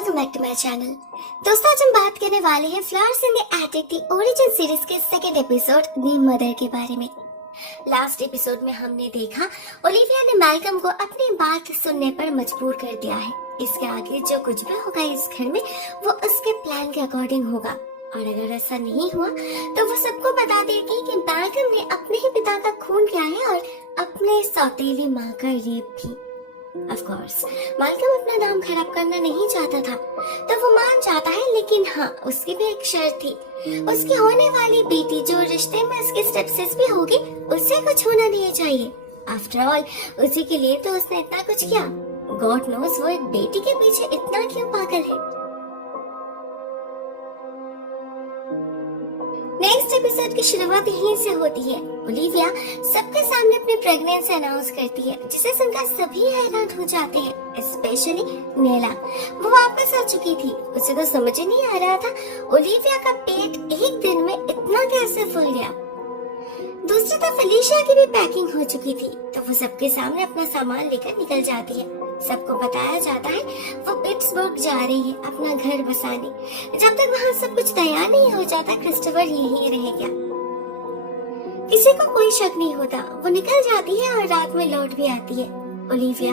Welcome back to my channel. दोस्तों, आज हम बात करने वाले हैं flowers in the attic the origin series के सेकंड एपिसोड दी मदर के बारे में। लास्ट एपिसोड में हमने देखा ओलिविया ने मैल्कम को अपनी बात सुनने पर मजबूर कर दिया है। इसके आगे जो कुछ भी होगा इस घर में वो उसके प्लान के अकॉर्डिंग होगा, और अगर ऐसा नहीं हुआ तो वो सबको बता देगी कि मैल्कम ने अपने ही पिता का खून किया है और अपने सौतेली माँ का रेप भी। Of course, मैल्कम अपना नाम खराब करना नहीं चाहता था, तो वो मान जाता है, लेकिन हाँ, उसकी भी एक शर्त थी। उसकी होने वाली बेटी जो रिश्ते में उसकी स्टेपसिस भी होगी, उससे कुछ होना नहीं चाहिए। आफ्टर ऑल, उसी के लिए तो उसने इतना कुछ किया। गॉड नोस वो एक बेटी के पीछे इतना क्यों पागल है। नेक्स्ट एपिसोड की शुरुआत यहीं से होती है। ओलिविया सबके सामने अपनी प्रेगनेंसी अनाउंस करती है, जिसे सुनकर सभी हैरान हो जाते हैं, स्पेशली नेला। वो वापस आ चुकी थी। उसे तो समझ ही नहीं आ रहा था ओलिविया का पेट एक दिन में इतना कैसे फूल गया। दूसरी तरफ फेलिशिया की भी पैकिंग हो चुकी थी, तो वो सबके सामने अपना सामान लेकर निकल जाती है। सबको बताया जाता है वो पिट्सबर्ग जा रही है अपना घर बसाने। जब तक वहाँ सब कुछ तैयार नहीं हो जाता, क्रिस्टोफर यहीं रह गया। किसी को कोई शक नहीं होता। वो निकल जाती है और रात में लौट भी आती है। ओलिविया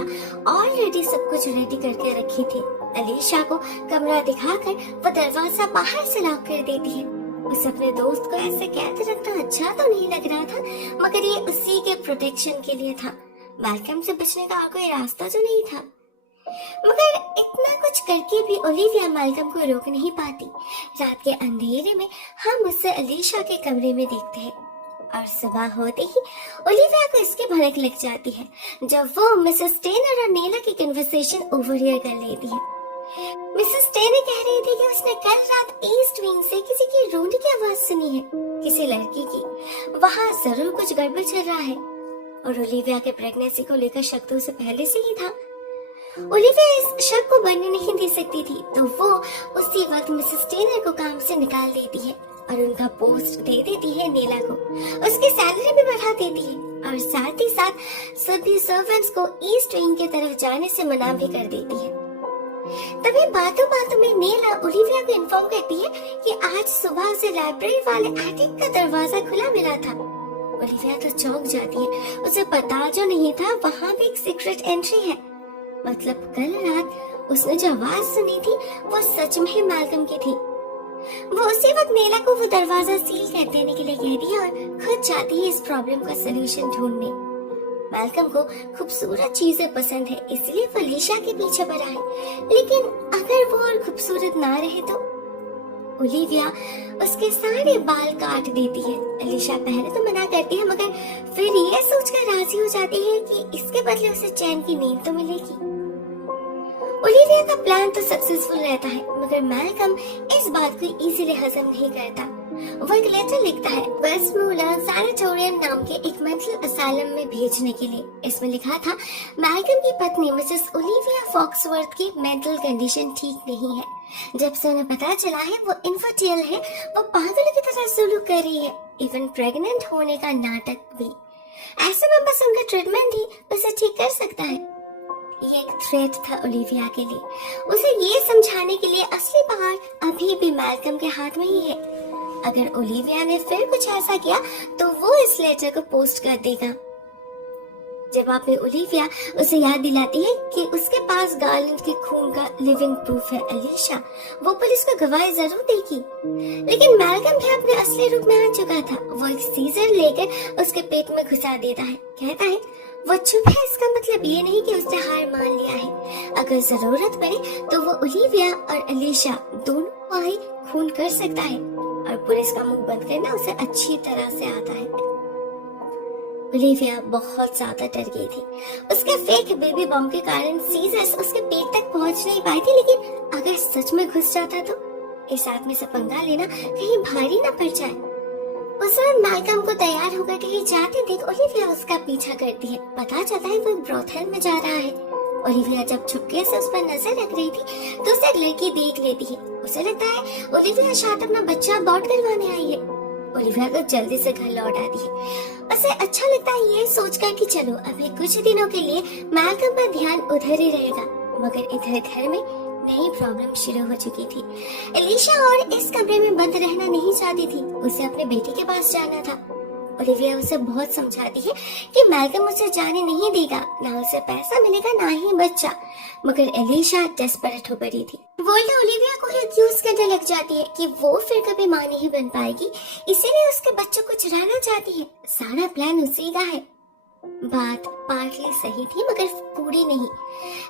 ऑलरेडी सब कुछ रेडी करके रखी थी। अलीशा को कमरा दिखाकर वो दरवाजा बाहर से लॉक कर देती है। उसे अपने दोस्त को ऐसे कैद रखना अच्छा तो नहीं लग रहा था, मगर ये उसी के प्रोटेक्शन के लिए था। मैल्कम से बचने का और कोई रास्ता तो नहीं था। मगर इतना कुछ करके भी ओलिविया मैल्कम को रोक नहीं पाती। रात के अंधेरे में हम उसे अलीशा के कमरे में देखते हैं, और सुबह होते ही ओलिविया को इसकी भनक लग जाती है जब वो मिसेस टेनर और नेला की कन्वर्सेशन ओवरहियर कर लेती है। मिसेस टेनर कह रही थी कि उसने कल रात ईस्ट विंग से किसी की रोने की आवाज सुनी है, किसी लड़की की। वहाँ जरूर कुछ गड़बड़ चल रहा है, और ओलिविया के प्रेगनेंसी को लेकर शक तो उसे पहले से ही था। ओलिविया इस शक को बनने नहीं दे सकती थी, तो वो उसी वक्त मिसेस टेनर को काम से निकाल देती है और उनका पोस्ट दे देती है नेला को। उसकी सैलरी भी बढ़ा देती है, और साथ ही साथ सभी सर्वेंट्स को ईस्ट विंग की तरफ जाने से मना भी कर देती है। तभी बातों बातों में नेला ओलिविया को इन्फॉर्म करती है कि आज सुबह से लाइब्रेरी वाले एटिक का दरवाजा खुला मिला था। ओलिविया तो चौंक जाती है। उसे पता जो नहीं था वहाँ भी एक सीक्रेट एंट्री है। मतलब कल रात उसने जो आवाज सुनी थी वो सच में मैल्कम की थी। वो उसी वक्त नेला को वो दरवाजा सील कर देने के लिए कहती है और खुद जाती है इस प्रॉब्लम का सलूशन ढूंढने। मैल्कम को खूबसूरत चीजें पसंद है, इसलिए वो अलीशा के पीछे पड़ा है। लेकिन अगर वो और खूबसूरत ना रहे तो? ओलिविया उसके सारे बाल काट देती है। अलीशा पहले तो मना करती है, मगर फिर ये सोचकर राजी हो जाती है कि इसके बदले उसे चैन की नींद तो मिलेगी। ओलिविया का प्लान तो सक्सेसफुल रहता है, मगर मैल्कम इस बात को इजीली हजम नहीं करता। वो एक लेटर लिखता है वेस्टमूलर सैनिटोरियम नाम के एक मेंटल असाइलम में भेजने के लिए। इसमें लिखा था मैल्कम की पत्नी मिसेस ओलिविया फॉक्सवर्थ की मेंटल कंडीशन ठीक नहीं है। जब से उन्हें पता चला है वो इनफर्टाइल है, वो पागल की तरह सलूक कर रही है, इवन प्रेग्नेंट होने का नाटक भी। ऐसे में बस उनका ट्रीटमेंट ही उसे ठीक कर सकता है। ये एक थ्रेट था ओलिविया के लिए। उसे ये समझाने के लिए असली पहाड़ अभी भी मैल्कम के हाथ में ही है। अगर ओलिविया ने फिर कुछ ऐसा किया तो वो इस लेटर को पोस्ट कर देगा। जवाब में ओलिविया उसे याद दिलाती है कि उसके पास गार्लैंड के खून का लिविंग प्रूफ है। अलीशा वो पुलिस को गवाही जरूर देगी, लेकिन मैल्कम भी अपने असली रूप में आ चुका था। वो एक सीजर लेकर उसके पेट में घुसा देता है। कहता है वो चुप है, इसका मतलब ये नहीं कि उसने हार मान लिया है। अगर जरूरत पड़े तो वो ओलिविया और अलीशा दोनों को ही खून कर सकता है, और पुलिस का मुंह बंद करना उसे अच्छी तरह से आता है। ओलिविया बहुत ज्यादा डर गई थी। उसके फेक बेबी बम के कारण सीजर्स उसके पेट तक पहुंच नहीं पाई थी, लेकिन अगर सच में घुस जाता तो? इस आदमी से पंगा लेना कहीं भारी न पड़ जाए। उस वक्त मैल्कम को तैयार होकर कहीं जाते देख ओलिविया उसका पीछा करती है। पता चलता है वो ब्रोथल में जा रहा है। ओलिविया जब छुपके से उस पर नजर रख रही थी तो उसे एक लड़की देख लेती है। उसे लगता है ओलिविया शायद अपना बच्चा अबॉर्ट करवाने आई है। ओलिविया को जल्दी से घर लौट आती है। उसे अच्छा लगता है ये सोचकर कि चलो अभी कुछ दिनों के लिए मैल्कम का ध्यान उधर ही रहेगा, मगर इधर घर में नई प्रॉब्लम शुरू हो चुकी थी। एलिशा और इस कमरे में बंद रहना नहीं चाहती थी, उसे अपने बेटे के पास जाना था। ओलिविया उसे बहुत समझाती है कि मैल्कम उसे जाने नहीं देगा, ना उसे पैसा मिलेगा ना ही बच्चा, मगर एलिशा डेस्परेट हो पड़ी थी। वोल्टा ओलिविया को एक्यूज करने लग जाती है कि वो फिर कभी मां नहीं बन पाएगी, इसीलिए उसके बच्चों को चुराना चाहती है। सारा प्लान उसी का है। बात पार्टली सही थी मगर पूरी नहीं।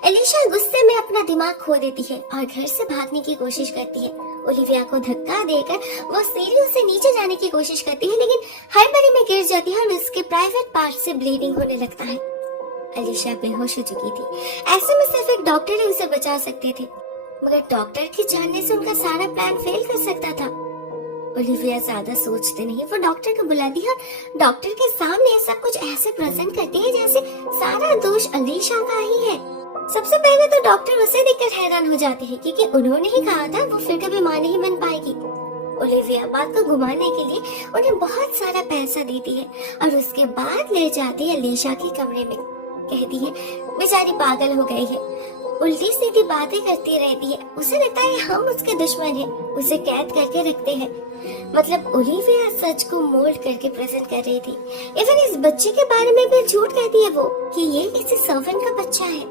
एलिशा गुस्से में अपना दिमाग खो देती है और घर से भागने की कोशिश करती है। ओलिविया को धक्का देकर वो सीढ़ियों से नीचे जाने की कोशिश करती है, लेकिन हड़बड़ी में गिर जाती है और उसके प्राइवेट पार्ट से ब्लीडिंग होने लगता है। एलिशा बेहोश हो चुकी थी। ऐसे में सिर्फ एक डॉक्टर ही उसे बचा सकते थे, मगर डॉक्टर के जानने से उनका सारा प्लान फेल कर सकता था। ओलिविया ज्यादा सोचते नहीं, वो डॉक्टर को बुलाती है और डॉक्टर के सामने सब कुछ ऐसे प्रेजेंट करती है जैसे सारा दोष एलिशा का ही है। सबसे पहले तो डॉक्टर उसे देखकर हैरान हो जाते हैं, क्योंकि उन्होंने ही कहा था वो फिर कभी मां नहीं बन पाएगी। ओलिविया बात को घुमाने के लिए उन्हें बहुत सारा पैसा देती है और उसके बाद ले जाती है एलिशा के कमरे में। कहती है बेचारी पागल हो गई है, उल्टी सीधी बातें करती रहती है, उसे लगता है हम उसके दुश्मन हैं, उसे कैद करके रखते हैं। मतलब ओलिविया सच को मोल्ड करके प्रेजेंट कर रही थी। इवन इस बच्चे के बारे में भी झूठ कहती है वो कि ये किसी सर्वेंट का बच्चा है।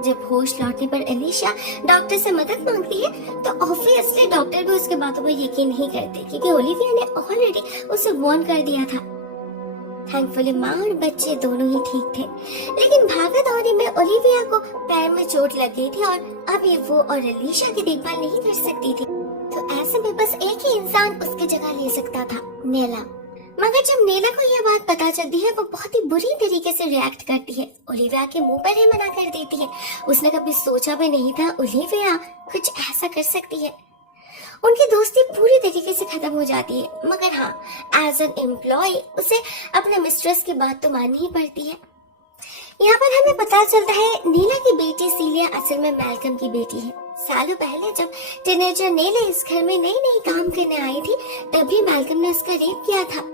जब होश लौटने पर एलिशा डॉक्टर से मदद मांगती है तो ऑब्वियसली डॉक्टर भी उसके बातों पर यकीन नहीं करते, क्योंकि ओलिविया ने ऑलरेडी उसे वार्न कर दिया था। थैंकफुली माँ और बच्चे दोनों ही ठीक थे, लेकिन भागा दौड़ी में ओलिविया को पैर में चोट लग गई थी और अभी वो और एलिशा की देखभाल नहीं कर सकती थी। तो ऐसे में बस एक ही इंसान उसकी जगह ले सकता था, नेला। मगर जब नेला को यह बात पता चलती है वो बहुत ही बुरी तरीके से रिएक्ट करती है। ओलिविया के मुंह पर ही मना कर देती है। उसने कभी सोचा भी नहीं था ओलिविया कुछ ऐसा कर सकती है। उनकी दोस्ती पूरी तरीके से खत्म हो जाती है, मगर हाँ, एज एन एम्प्लॉय उसे अपने मिस्ट्रेस की बात तो माननी ही पड़ती है। यहाँ पर हमें पता चलता है नीला की बेटी सीलिया असल में मैल्कम की बेटी है। सालों पहले जब टीनेजर नेला इस घर में नई नई काम करने आई थी, तभी मैल्कम ने उसका रेप किया था।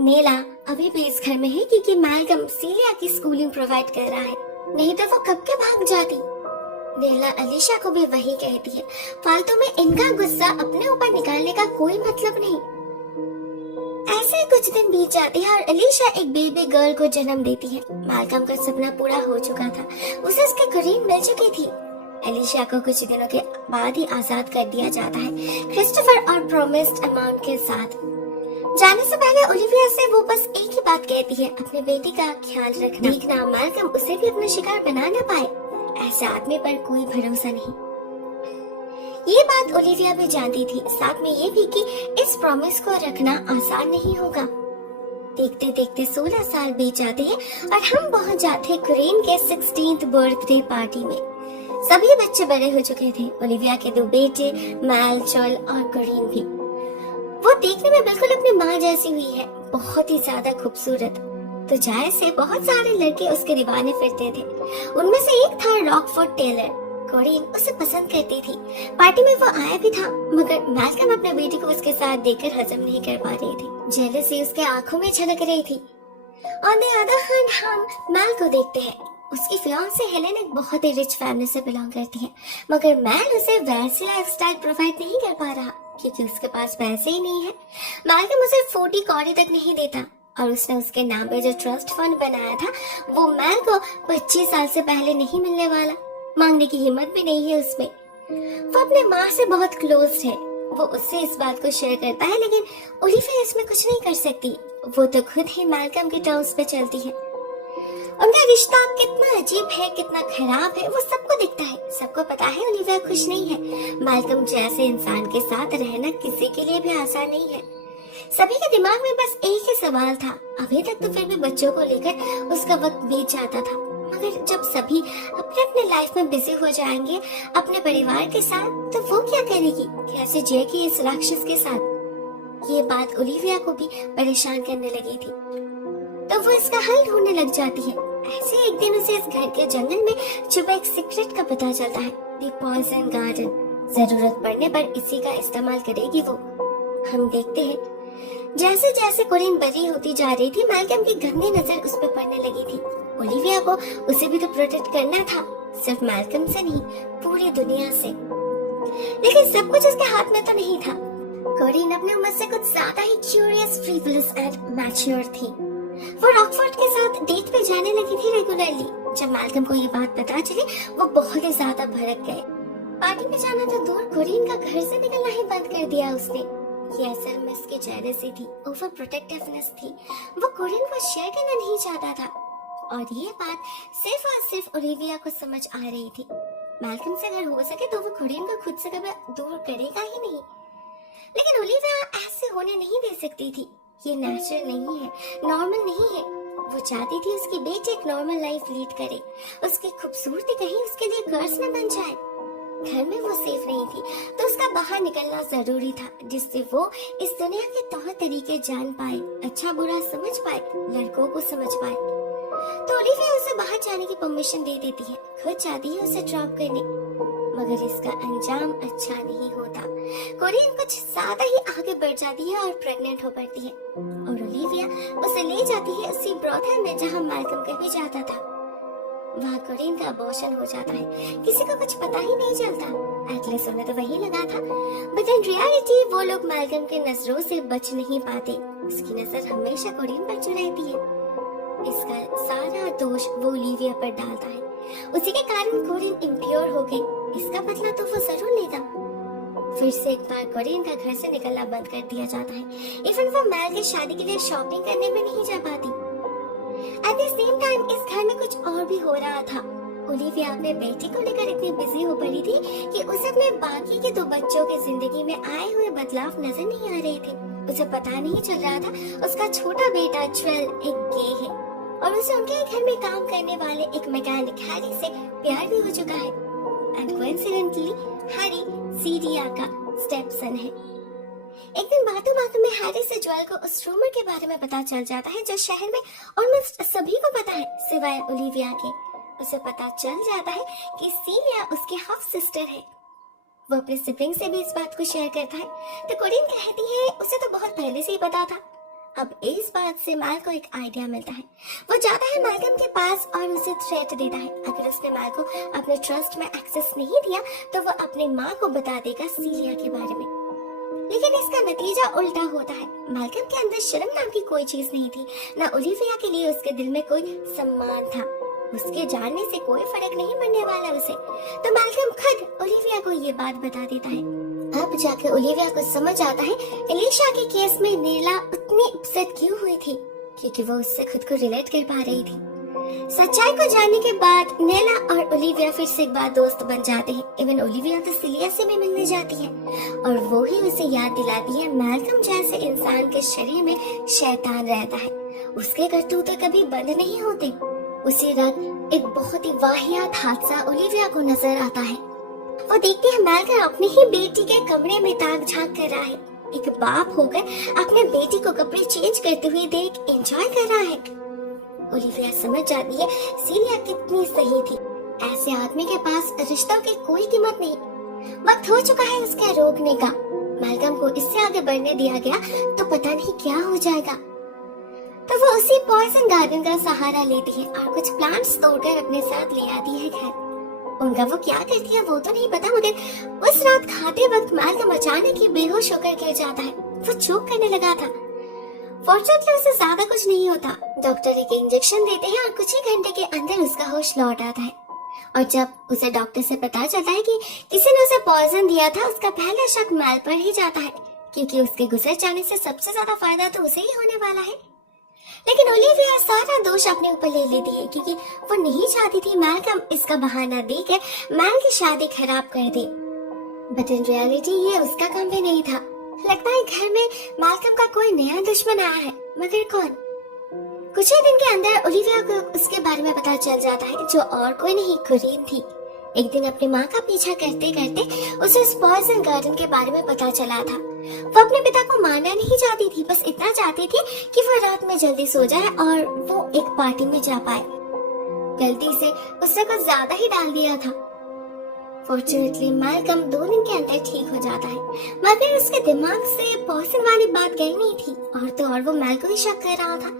नेला अभी भी इस घर में है क्योंकि मैल्कम सीलिया की स्कूलिंग प्रोवाइड कर रहा है, नहीं तो वो कब के भाग जाती। नेला एलिशा को भी वही कहती है, फालतू में इनका गुस्सा अपने ऊपर निकालने का कोई मतलब नहीं। ऐसे कुछ दिन बीत जाते हैं और एलिशा एक बेबी गर्ल को जन्म देती है। मैल्कम का सपना पूरा हो चुका था, उसे उसकी कुरीन मिल चुकी थी। एलिशा को कुछ दिनों के बाद ही आजाद कर दिया जाता है, क्रिस्टोफर और प्रॉमिस्ड अमाउंट के साथ। जाने से पहले ओलिविया से वो बस एक ही बात कहती है, अपने बेटी का ख्याल रखना। देखना मैल्कम उसे भी अपना शिकार बना न पाए, ऐसे आदमी पर कोई भरोसा नहीं। ये बात ओलिविया भी जानती थी, साथ में ये भी कि इस प्रॉमिस को रखना आसान नहीं होगा। देखते देखते 16 साल बीत जाते हैं और हम पहुंच जाते हैं कुरीन के 16th बर्थडे पार्टी में। सभी बच्चे बड़े हो चुके थे, ओलिविया के 2 बेटे मैल, चॉल और कुरीन भी। वो देखने में बिल्कुल अपनी माँ जैसी हुई है, बहुत ही ज्यादा खूबसूरत। तो जाहिर से बहुत सारे लड़के उसके दीवाने फिरते थे। उनमें से एक था रॉकफोर्ड टेलर। कोरीन उसे पसंद करती थी। पार्टी में वो आया भी था, मगर मैल्कम अपने बेटी को उसके साथ देखकर हजम नहीं कर पा रही थी। जेलसी उसके आंखों में छलक रही थी। ऑन द अदर हैंड हम मैल को देखते हैं। उसकी फियांसे हेलेन एक बहुत ही रिच फैमिली से बिलोंग करती है, मगर मैल उसे वैसी लाइफस्टाइल प्रोवाइड नहीं कर पा रहा क्योंकि उसके पास पैसे ही नहीं है। मैल्कम उसे 40 कौड़ी तक नहीं देता और उसने उसके नाम पे जो ट्रस्ट फंड बनाया था वो मैल को 25 साल से पहले नहीं मिलने वाला। मांगने की हिम्मत भी नहीं है उसमें। वो अपने माँ से बहुत क्लोज है, वो उससे इस बात को शेयर करता है, लेकिन ओलिविया इसमें कुछ नहीं कर सकती। वो तो खुद ही मैल्कम के टर्म्स पे चलती है। उनका रिश्ता कितना अजीब है, कितना खराब है, वो सबको दिखता है। सबको पता है ओलिविया खुश नहीं है। मैल्कम जैसे इंसान के साथ रहना किसी के लिए भी आसान नहीं है। सभी के दिमाग में बस एक ही सवाल था। अभी तक तो फिर भी बच्चों को लेकर उसका वक्त बीत जाता था, मगर जब सभी अपने अपने लाइफ में बिजी हो जाएंगे अपने परिवार के साथ, तो वो क्या करेगी, कैसे जिएगी इस राक्षस के साथ। ये बात ओलिविया को भी परेशान करने लगी थी, तो वो इसका हल ढूंढने लग जाती है। ऐसे एक दिन उसे इस घर के जंगल में छुपे एक सीक्रेट का पता चलता है, द पॉइजन गार्डन। जरूरत पड़ने पर इसी का इस्तेमाल करेगी वो। हम देखते हैं जैसे जैसे कोरिन बड़ी होती जा रही थी, मैल्कम की गंदी नजर उस पर पड़ने लगी थी। ओलिविया को उसे भी तो प्रोटेक्ट करना था, सिर्फ मैल्कम से नहीं, पूरी दुनिया से। लेकिन सब कुछ उसके हाथ में तो नहीं था। कोरिन अपने उम्र से कुछ ज्यादा ही क्यूरियस, फ्रीवलस एंड मैच्योर थी। वो रॉकफोर्ड के साथ डेट पे जाने लगी थी रेगुलरली। जब मैल्कम को ये बात पता चली, वो बहुत ही ज्यादा भड़क गए। पार्टी में जाना तो दूर, कोरिन का घर से निकलना ही बंद कर दिया उसने। ये असल में उसकी जेलसी थी, ओवर प्रोटेक्टिवनेस थी। वो कोरिन को शेयर करना नहीं चाहता था, और ये बात सिर्फ और सिर्फ ओलिविया को समझ आ रही थी। मैल्कम से अगर हो सके तो वो कोरिन को खुद से कभी दूर करेगा ही नहीं। लेकिन ओलिविया ऐसे होने नहीं दे सकती थी। ये नेचुरल नहीं है, नॉर्मल नहीं है। वो चाहती थी उसकी बेटी एक नॉर्मल लाइफ लीड करे, उसकी खूबसूरती कहीं उसके लिए कर्ज न बन जाए। घर में वो सेफ नहीं थी, तो उसका बाहर निकलना जरूरी था, जिससे वो इस दुनिया के तौर तरीके जान पाए, अच्छा बुरा समझ पाए, लड़कों को समझ पाए। तो ओलिविया उसे बाहर जाने की परमिशन दे देती है, खुद चाहती है उसे ड्रॉप करने। मगर इसका अंजाम अच्छा नहीं होता। कोरिन कुछ ज्यादा ही आगे बढ़ जाती है और प्रेग्नेंट हो पड़ती है, और ओलिविया उसे ले जाती है उसी ब्रॉथल में जहां मैल्कम कभी जाता था। वहाँ कोरिन का अबॉर्शन हो जाता है। किसी को कुछ पता ही नहीं चलता। एटलीस्ट उन्हें तो वही लगा था, बट इन रियलिटी वो लोग मैल्कम के नजरों से बच नहीं पाते। उसकी नजर हमेशा कोरिन पर चुराती है। इसका सारा दोष वो ओलिविया पर डालता है। उसी के कारण कोरिन इम्प्योर हो गई। इसका बदला तो वो जरूर लेगा। फिर से एक बार कोरिन का घर से निकलना बंद कर दिया जाता है। इवन वो मैल की शादी के लिए शॉपिंग करने में नहीं जा पाती। एट द सेम टाइम इस घर में कुछ और भी हो रहा था। ओलिविया अपने बेटे को लेकर इतनी बिजी हो पड़ी थी कि उसे अपने बाकी के 2 बच्चों की जिंदगी में आए हुए बदलाव नजर नहीं आ रहे थे। उसे पता नहीं चल रहा था उसका छोटा बेटा ज्वेल एक गे है, और उसे उनके घर में काम करने वाले एक मैकेनिक हैरी से प्यार भी हो चुका है। एंड कोइंसिडेंटली हैरी सीरिया का स्टेपसन है। एक दिन बातों बातों में हैरी से ज्वेल को उस रूमर के बारे में पता चल जाता है जो शहर में ऑलमोस्ट सभी को पता है सिवाय ओलिविया के। उसे पता चल जाता है कि सीरिया उसकी हाफ सिस्टर है। वो अपने सिबलिंग से भी इस बात को शेयर करता है, तो कोरिन कहती है उसे तो बहुत पहले से ही पता था। अब इस बात से मैल को एक आइडिया मिलता है। वो जाता है मैल्कम के पास और उसे थ्रेट देता है, अगर उसने मैल को अपने ट्रस्ट में एक्सेस नहीं दिया तो वो अपनी माँ को बता देगा सीरिया के बारे में। लेकिन इसका नतीजा उल्टा होता है। मैल्कम के अंदर शर्म नाम की कोई चीज नहीं थी, ना ओलिविया के लिए उसके दिल में कोई सम्मान था। उसके जानने से कोई फर्क नहीं पड़ने वाला उसे। तो मैल्कम खुद ओलिविया को ये बात बता देता है। अब जाके ओलिविया को समझ आता है एलिशा के केस में नेला उतनी अपसेट क्यों हुई थी, क्योंकि वो उससे खुद को रिलेट कर पा रही थी। सच्चाई को जानने के बाद नेला और ओलिविया फिर से एक बार दोस्त बन जाते हैं। इवन ओलिविया तो सिलिया से भी मिलने जाती है, और वो ही उसे याद दिलाती है मैल्कम जैसे इंसान के शरीर में शैतान रहता है। उसके करतूत कभी बंद नहीं होते। उसी रात एक बहुत ही वाहियात हादसा ओलिविया को नजर आता है। वो देखती है मैल्कम अपनी ही बेटी के कमरे में ताक झांक कर रहा है। एक बाप होकर अपने बेटी को कपड़े चेंज करते हुए देख एंजॉय कर रहा है। ओलिविया समझ जाती है सीरिया कितनी सही थी। ऐसे आदमी के पास रिश्तों की कोई कीमत नहीं। वक्त हो चुका है उसके रोकने का। मैल्कम को इससे आगे बढ़ने दिया गया तो पता नहीं क्या हो जाएगा। तो वो उसी पॉइजन गार्डन का सहारा लेती है और कुछ प्लांट्स तोड़कर अपने साथ ले आती है घर। उनका वो क्या करती है वो तो नहीं पता, मगर उस रात खाते वक्त मैल्कम अचानक ही बेहोश होकर गिर जाता है। वो चोक करने लगा था। फॉर्चुनेटली उसे ज्यादा कुछ नहीं होता। डॉक्टर एक इंजेक्शन देते हैं और कुछ ही घंटे के अंदर उसका होश लौट आता है। और जब उसे डॉक्टर से पता चलता है कि किसी ने उसे पॉइजन दिया था, उसका पहला शक मैल पर ही जाता है, क्योंकि उसके गुजर जाने से सबसे ज्यादा फायदा तो उसे ही होने वाला है। लेकिन ओलिविया सारा दोष अपने ऊपर ले लेती है, क्योंकि वो नहीं चाहती थी मैल्कम इसका बहाना देकर मैल की शादी खराब कर दे। बट इन रियलिटी ये उसका काम भी नहीं था। लगता है घर में मैल्कम का कोई नया दुश्मन आया है, मगर कौन? कुछ ही दिन के अंदर ओलिविया को उसके बारे में पता चल जाता है, जो और कोई नहीं कोरिन थी। एक दिन अपनी माँ का पीछा करते करते उसे उस पॉइजन गार्डन के बारे में पता चला था। वो अपने पिता को मारना नहीं चाहती थी, बस इतना चाहती थी कि वो रात में जल्दी सो जाए और वो एक पार्टी में जा पाए। गलती से उसने कुछ ज्यादा ही डाल दिया था। फॉर्चुनेटली मैल्कम 2 दिन के अंदर ठीक हो जाता है, मगर उसके दिमाग से पॉइजन वाली बात गई नहीं थी, और तो और वो मैल को ही शक कर रहा था।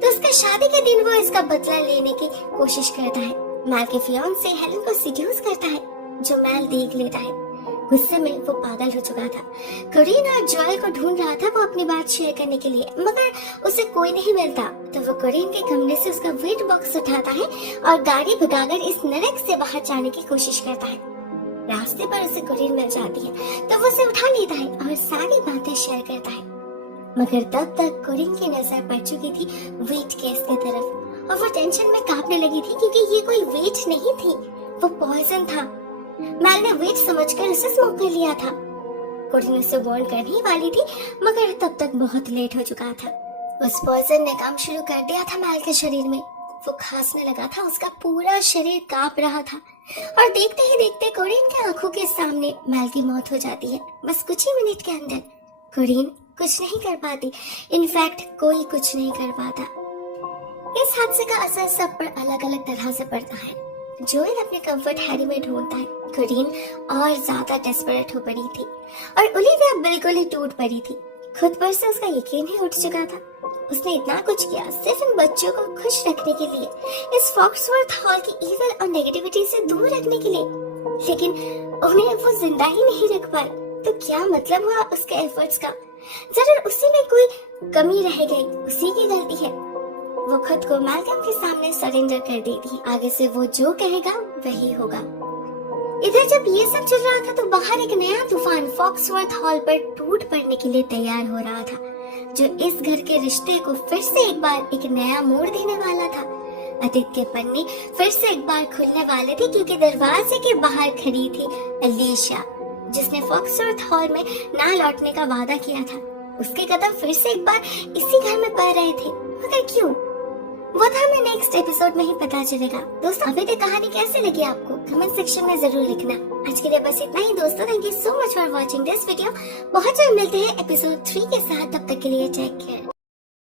तो उसका शादी के दिन वो इसका बदला लेने की कोशिश करता है। मैल के फियांसे हेलन को सीड्यूस करता है, जो मैल देख लेता है। गुस्से में वो पागल हो चुका था। कोरिन और जोएल को ढूंढ रहा था वो अपनी बात शेयर करने के लिए, मगर उसे कोई नहीं मिलता। तो वो कोरिन के कमरे से उसका वेट बॉक्स उठाता है और गाड़ी भगाकर इस नरक से बाहर जाने की कोशिश करता है। रास्ते पर उसे कोरिन मिल जाती है तो वो उसे उठा लेता है और सारी बातें शेयर करता है। मगर तब तक कोरिन की नजर पड़ चुकी थी वेट केस की तरफ और वो टेंशन में कांपने लगी थी, क्योंकि ये कोई वेट नहीं थी, वो पॉइजन था। मैल ने वेट समझकर उसे स्मोक कर लिया था। कोरिन उसे वार्न करने वाली थी, मगर तब तक बहुत लेट हो चुका था। उस पॉइजन ने काम शुरू कर दिया था मैल के शरीर में। वो खांसने लगा था, उसका पूरा शरीर कांप रहा था और देखते ही देखते कोरिन के आंखों के सामने मैल की मौत हो जाती है, बस कुछ ही मिनट के अंदर। कोरिन कुछ नहीं कर पाती, इनफैक्ट कोई कुछ नहीं कर पाता। इस हादसे का असर सब पर अलग अलग तरह से पड़ता है। जोएल अपने कंफर्ट हैरी में ढूंढता है। कोरिन और ज्यादा डेस्परेट हो पड़ी थी और ओलिविया बिल्कुल ही टूट पड़ी थी। खुद पर से उसका यकीन ही उठ चुका था। उसने इतना कुछ किया सिर्फ इन बच्चों को खुश रखने के लिए, इस फॉक्सवर्थ हॉल की इविल और नेगेटिविटी से दूर रखने के लिए, लेकिन उन्हें वो जिंदा ही नहीं रख पाए। तो क्या मतलब हुआ उसके एफर्ट्स का? जरूर उसी में कोई कमी रह गई, उसी की गलती है। वो खुद को मैल्कम के सामने सरेंडर कर देती। आगे से वो जो कहेगा वही होगा। इधर जब ये सब चल रहा था तो बाहर एक नया तूफान फॉक्सवर्थ हॉल पर टूट पड़ने के लिए तैयार हो रहा था, जो इस घर के रिश्ते को फिर से एक बार एक नया मोड़ देने वाला था। अतीत के पन्ने फिर से एक बार खुलने वाले थे, क्योंकि दरवाजे के बाहर खड़ी थी अलीशा, जिसने फॉक्सवर्थ हॉल में ना लौटने का वादा किया था। उसके कदम फिर से एक बार इसी घर में पड़ रहे थे, मगर क्यों? वो तो हमें नेक्स्ट एपिसोड में ही पता चलेगा। दोस्तों, अभी तक कहानी कैसे लगी आपको कमेंट सेक्शन में जरूर लिखना। आज के लिए बस इतना ही दोस्तों। Thank you so much for watching this video. बहुत जल्द मिलते हैं एपिसोड 3 के साथ। तब तक के लिए टेक केयर।